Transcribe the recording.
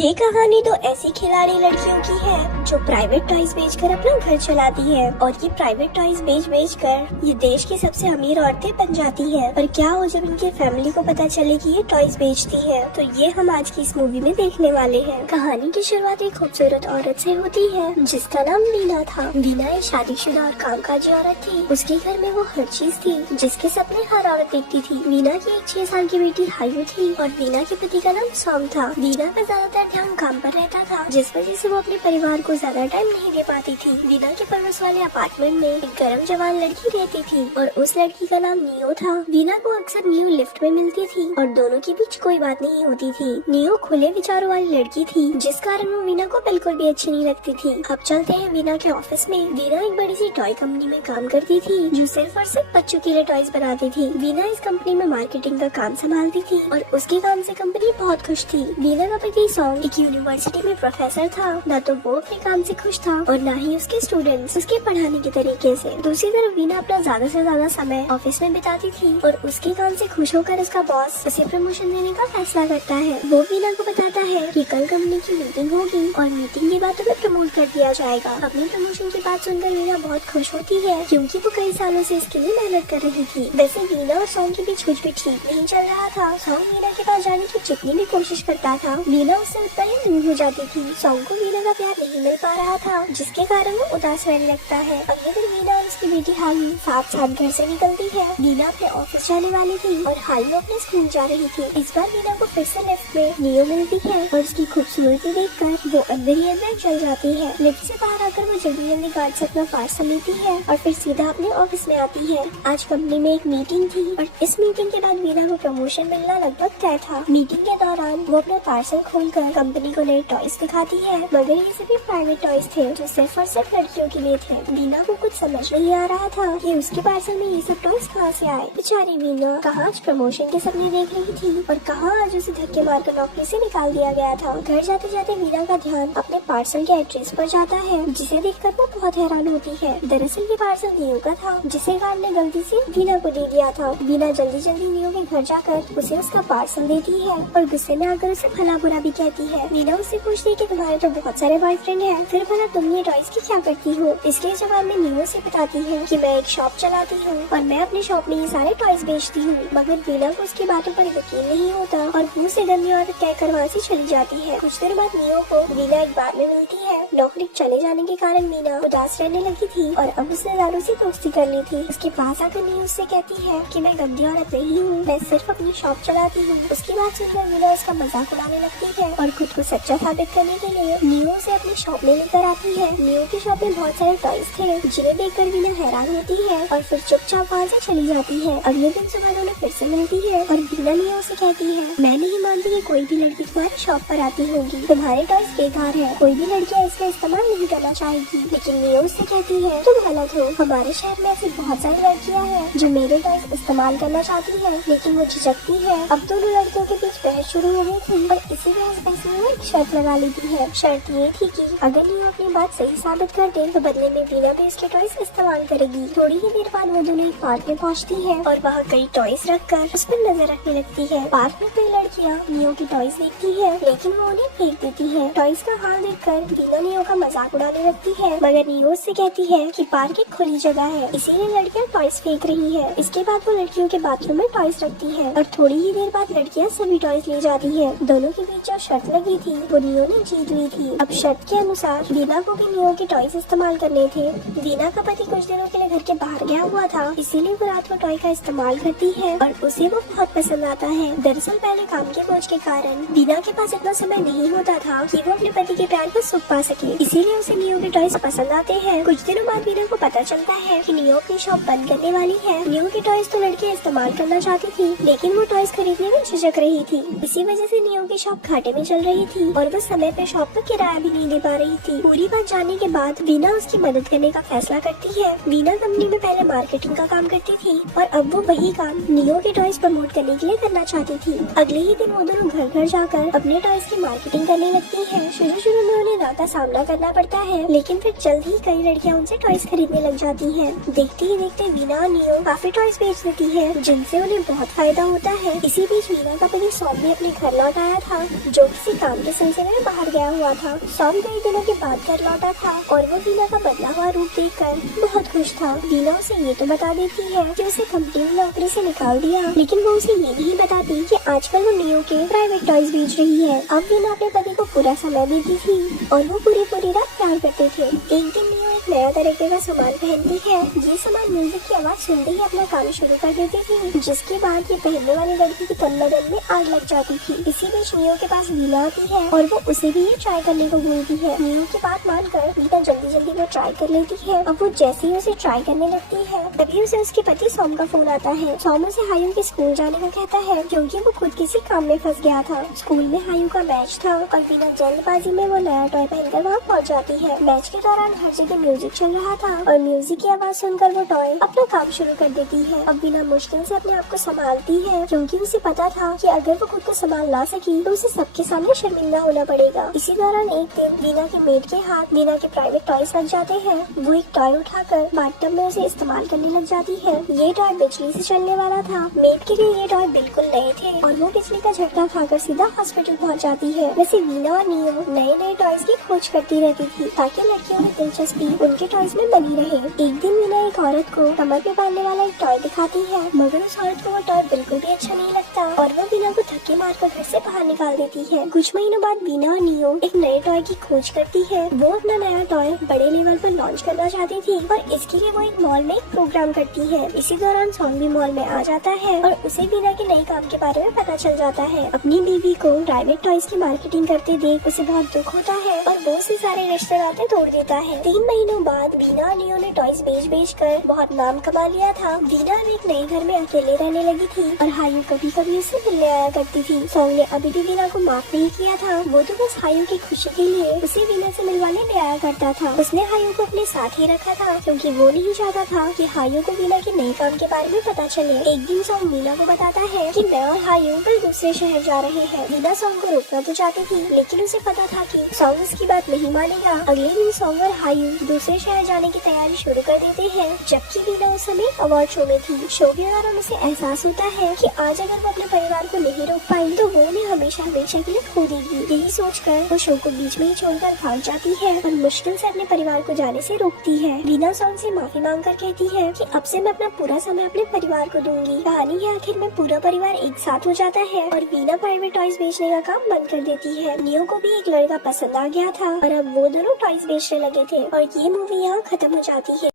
ये कहानी तो ऐसी खिलाड़ी लड़कियों की है जो प्राइवेट टॉयज बेचकर अपना घर चलाती है और ये प्राइवेट टॉयज बेच कर ये देश की सबसे अमीर औरतें बन जाती है। पर क्या हो जब इनकी फैमिली को पता चले कि ये टॉयज बेचती है, तो ये हम आज की इस मूवी में देखने वाले हैं। कहानी की शुरुआत एक खूबसूरत औरत से होती है जिसका नाम वीना था। वीना एक शादीशुदा और कामकाजी औरत थी। उसके घर में वो हर चीज थी जिसके सपने हर औरत देखती थी। वीना की एक 6 साल की बेटी हायू थी और वीना के पति का नाम सॉन्ग था। वीना का ज्यादातर ध्यान काम पर रहता था, जिस वजह से वो अपने परिवार को ज्यादा टाइम नहीं दे पाती थी। वीना के पड़ोस वाले अपार्टमेंट में एक गर्म जवान लड़की रहती थी और उस लड़की का नाम नियो था। वीना को अक्सर नियो लिफ्ट में मिलती थी और दोनों के बीच कोई बात नहीं होती थी। नियो खुले विचारों वाली लड़की थी, जिस कारण वो वीना को बिल्कुल भी अच्छी नहीं लगती थी। अब चलते हैं वीना के ऑफिस में। वीना एक बड़ी सी टॉय कंपनी में काम करती थी जो सिर्फ और सिर्फ बच्चों के लिए टॉयज बनाती थी। वीना इस कंपनी में मार्केटिंग का काम संभालती थी और उसके काम से कंपनी बहुत खुश थी। वीना का पति सॉन्ग एक यूनिवर्सिटी में प्रोफेसर था। न तो वो अपने काम से खुश था और न ही उसके स्टूडेंट्स उसके पढ़ाने के तरीके से। दूसरी तरफ वीना अपना ज्यादा से ज्यादा समय ऑफिस में बिताती थी और उसके काम से खुश होकर उसका बॉस उसे प्रमोशन देने का फैसला करता है। वो वीना को बताता है कि कल कंपनी की मीटिंग होगी और मीटिंग के बाद तुम्हें प्रमोट कर दिया जाएगा। अपनी प्रमोशन की बात सुनकर वीना बहुत खुश होती है क्योंकि वो कई सालों से इसके लिए मेहनत कर रही थी। वैसे वीना और सॉन्ग के बीच कुछ भी ठीक नहीं चल रहा था। सॉन्ग वीना के पास जाने की जितनी भी कोशिश करता था, वीना उससे उतना ही दूर हो जाती थी। सॉन्ग को वीना का प्यार नहीं मिल पा रहा था, जिसके कारण वो उदास रहने लगता है। अगले दिन वीना और उसकी बेटी हायू साथ साथ घर से निकलती है। वीना अपने ऑफिस जाने वाली थी और हायू अपने स्कूल जा रही थी। इस बार वीना को फिर से लिफ्ट में नियो मिलती है और उसकी खूबसूरती देखकर वो अंदर ही अंदर चल जाती है। लिफ्ट से बाहर आकर वो जल्दी जल्दी गार्ड से अपना पार्सल लेती है और फिर सीधा अपने ऑफिस में आती है। आज कंपनी में एक मीटिंग थी और इस मीटिंग के बाद वीना को प्रमोशन मिलना लगभग तय था। मीटिंग के दौरान वो अपना पार्सल खोलकर कंपनी को नए टॉयज दिखाती है, मगर ये सभी प्राइवेट टॉयज थे जो सिर्फ और सिर्फ लड़कियों के लिए थे। वीना को कुछ समझ नहीं आ रहा था कि उसके पार्सल में ये सब टॉयज कहाँ से आए। बेचारी वीना कहाँ आज प्रमोशन के सपने देख रही थी और कहाँ आज उसे धक्के मारकर नौकरी से निकाल दिया गया था। घर जाते जाते वीना का ध्यान अपने पार्सल के एड्रेस पर जाता है, जिसे देखकर वो बहुत हैरान होती है। दरअसल ये पार्सल नियो का था, जिसे गार्ड ने गलती से वीना को दे दिया था। वीना जल्दी जल्दी नियो के घर जाकर उसे उसका पार्सल देती है और गुस्से में आकर उसे भला बुरा भी कहती है। वीना उससे पूछती है कि तुम्हारे तो बहुत सारे बॉयफ्रेंड हैं, फिर भला तुम ये टॉयज की क्या करती हो। इसके जवाब में नियो से बताती है कि मैं एक शॉप चलाती हूँ और मैं अपनी शॉप में ये सारे टॉयज बेचती हूँ। मगर वीना को उसकी बातों पर यकीन नहीं होता और वो उसे गंदी औरत कहकर वहाँ से चली जाती है। कुछ देर बाद नियो को वीना एक बार में मिलती है। नौकरी चले जाने के कारण वीना उदास रहने लगी थी और अब उसने दारू से दोस्ती कर ली थी। उसके पास आकर नियो उससे कहती है कि मैं गंदी औरत नहीं हूँ, मैं सिर्फ अपनी शॉप चलाती हूँ। उसकी बात सुनकर वीना उसका मजाक उड़ाने लगती है और खुद को सच्चा साबित करने के लिए नियो उसे अपनी शॉप में लेकर आती है। नियो की शॉप में बहुत सारे टॉयज थे जिन्हें देखकर वीना हैरान होती है और फिर चुपचाप वहाँ से चली जाती है। अगले दिन सुबह दोनों फिर से मिलती है और वीना नियो से कहती है, मैं नहीं मानती कि कोई भी लड़की तुम्हारी शॉप पर आती होगी, तुम्हारे टॉयज बेकार है, कोई भी लड़की इसका इस्तेमाल नहीं करना चाहेगी। लेकिन नियो उससे कहती है, तुम गलत हो, हमारे शहर में ऐसी बहुत सारी लड़कियाँ हैं जो मेरे टॉयज इस्तेमाल करना चाहती है, लेकिन वो झिझकती है। अब दोनों लड़कियों के बीच बहस शुरू हो गई थी और इसी बहस में एक शर्त लगा ली थी है। शर्त ये थी कि अगर नियो अपनी बात सही साबित कर दे तो बदले में वीना भी इसके टॉयज इस्तेमाल करेगी। थोड़ी ही देर बाद वो दोनों एक पार्क में पहुँचती है और वहाँ कई टॉयज रखकर उस पर नजर रखने लगती है। पार्क में कई लड़कियाँ नियो की टॉयज देखती है, लेकिन वो उन्हें फेंक देती है। टॉयज का हाल देखकर वीना नियो का मजाक उड़ाने लगती है, मगर नियो उससे कहती है कि पार्क एक खुली जगह है, इसीलिए लड़कियाँ टॉयज फेंक रही है। इसके बाद वो लड़कियों के बाथरूम में टॉयज रखती है और थोड़ी ही देर बाद लड़कियाँ सभी टॉयज ले जाती है। दोनों के बीच जो शर्त लगी थी वो नियो ने जीत ली थी। अब शर्त के अनुसार वीना को भी नियो के टॉयज इस्तेमाल करने थे। वीना का पति कुछ दिनों के लिए घर के बाहर गया हुआ था, इसीलिए वो रात को टॉय का इस्तेमाल करती है और उसे वो बहुत पसंद आता है। दरअसल पहले काम के बोझ के कारण वीना के पास इतना समय नहीं होता था कि वो अपने पति के प्यार को सुख पा सके, इसीलिए उसे नियो के टॉयज पसंद आते हैं। कुछ दिनों बाद वीना को पता चलता है कि नियो की शॉप बंद करने वाली है। नियो के टॉयज तो लड़कियां इस्तेमाल करना चाहती थी, लेकिन वो टॉयज खरीदने में झिझक रही थी। इसी वजह से नियो की शॉप घाटे में चल रही थी और वो समय पे शॉप का किराया भी नहीं दे पा रही थी। पूरी बात जानने के बाद वीना उसकी मदद करने का फैसला करती है। वीना कंपनी में पहले मार्केटिंग का काम करती थी और अब वो वही काम नियो के टॉयज प्रमोट करने के लिए करना चाहती थी। अगले ही दिन वो दोनों घर घर जाकर अपने टॉयज की मार्केटिंग करने लगती है। शुरू में उन्हें ना का सामना करना पड़ता है, लेकिन फिर जल्द ही कई लड़कियां उनसे टॉयज खरीदने लग जाती हैं। देखते ही देखते वीना और नियो काफी टॉयज बेच देती है, जिनसे उन्हें बहुत फायदा होता है। इसी बीच वीना का पति सॉन्ग भी अपने घर लौट आया था, जो किसी किसी काम के सिलसिले में बाहर गया हुआ था। सॉन्ग कई दिनों के बाद घर लौटा था और वो वीना का बदला हुआ रूप देखकर बहुत खुश था। वीना उसे ये तो बता देती है कि उसे कंपनी में नौकरी से निकाल दिया, लेकिन वो उसे ये नहीं बताती कि आजकल वो नियो के प्राइवेट टॉयज बेच रही है। अब वीना अपने पति को पूरा समय देती थी और वो पूरी रात प्यार करते थे। एक दिन नियो एक नया तरीके का सामान पहनती है। ये सामान म्यूजिक की आवाज सुनते ही अपना काम शुरू कर देती थी, जिसके बाद ये पहनने वाली लड़की की तन बदन में आग लग जाती थी। इसी बीच नियो के पास वीना आती है और वो उसे भी ये ट्राई करने को बोलती है। नियो की बात मानकर वीना जल्दी वो ट्राई कर लेती है। अब वो जैसे ही उसे ट्राई करने लगती है तभी उसे उसके पति सॉम का फोन आता है। सॉम उसे हायू के स्कूल जाने को कहता है क्योंकि वो खुद किसी काम में फंस गया था। स्कूल में हायू का मैच था और बिना जल्दबाजी में वो नया टॉय पहनकर वहाँ पहुँच जाती है। मैच के दौरान हर जगह म्यूजिक चल रहा था और म्यूजिक की आवाज सुनकर वो टॉय अपना काम शुरू कर देती है। अब बिना मुश्किल से अपने आप को संभालती है क्योंकि उसे पता था कि अगर वो खुद को संभाल ना सकी तो उसे सबके सामने शर्मिंदा होना पड़ेगा। इसी दौरान एक दिन वीना के मेड के हाथ वीना के प्राइवेट टॉयज लग जाते हैं। वो एक टॉय उठाकर बाथटब में उसे इस्तेमाल करने लग जाती है। ये टॉय बिजली से चलने वाला था। मेड के लिए ये टॉय बिल्कुल नए थे और वो बिजली का झटका खाकर सीधा हॉस्पिटल पहुंच जाती है। वैसे वीना और नियो नए टॉयज की खोज करती रहती थी ताकि लड़कियों की दिलचस्पी उनके टॉयज में बनी रहे। एक दिन वीना एक औरत को कमर पे बांधने वाला एक टॉय दिखाती है, मगर उस औरत को वो टॉय बिल्कुल भी अच्छा नहीं लगता और वो वीना को धक्के मारकर घर से बाहर निकाल देती है। कुछ महीनों बाद वीना और नियो एक नए टॉय की खोज करती है। वो अपना नया टॉय बड़े लेवल पर लॉन्च करना चाहती थी और इसके लिए वो एक मॉल में एक प्रोग्राम करती है। इसी दौरान सॉन्ग भी मॉल में आ जाता है और उसे वीना के नए काम के बारे में पता चल जाता है। अपनी बीवी को प्राइवेट टॉयज की मार्केटिंग करते देख उसे बहुत दुख होता है और वो उसे सारे रिश्ते नाते तोड़ देता है। 3 महीनों बाद वीना और नियो ने टॉयज बेच कर बहुत नाम कमा लिया था। वीना अब एक नए घर में अकेले रहने लगी थी और हायू कभी कभी उसे मिलने आया करती थी। सॉन्ग ने अभी भी वीना को माफ नहीं किया था। वो तो बस हायू की खुशी के लिए उसे वीना से मिलवाने ले आया करता था। उसने हायू को अपने साथ ही रखा था क्योंकि वो नहीं चाहता था कि हायू को वीना के नए काम के बारे में पता चले। एक दिन सॉन्ग वीना को बताता है कि मैं और हायू कल दूसरे शहर जा रहे हैं। वीना सॉन्ग को रोकना तो चाहती थी, लेकिन उसे पता था कि सॉन्ग उसकी बात नहीं मानेगा। अगले दिन सॉन्ग और हायू दूसरे शहर जाने की तैयारी शुरू कर देते हैं, जबकि वीना उस समय अवार्ड शो में थी। शो के दौरान उसे एहसास होता है कि आज अगर वो अपने परिवार को नहीं रोक पाई तो वो उन्हें हमेशा के लिए खो देगी। यही सोचकर वो शो को बीच में ही छोड़कर भाग जाती है और मुश्किल से अपने परिवार को जाने से रोकती है। वीना सॉन्ग से माफी मांगकर कहती है कि अब से मैं अपना पूरा समय अपने परिवार को दूंगी। कहानी के आखिर में पूरा परिवार एक साथ हो जाता है और वीना प्राइवेट टॉयज बेचने का काम बंद कर देती है। नियो को भी एक लड़का पसंद आ गया था और अब वो दोनों टॉयज बेचने लगे थे और ये मूवी यहाँ खत्म हो जाती है।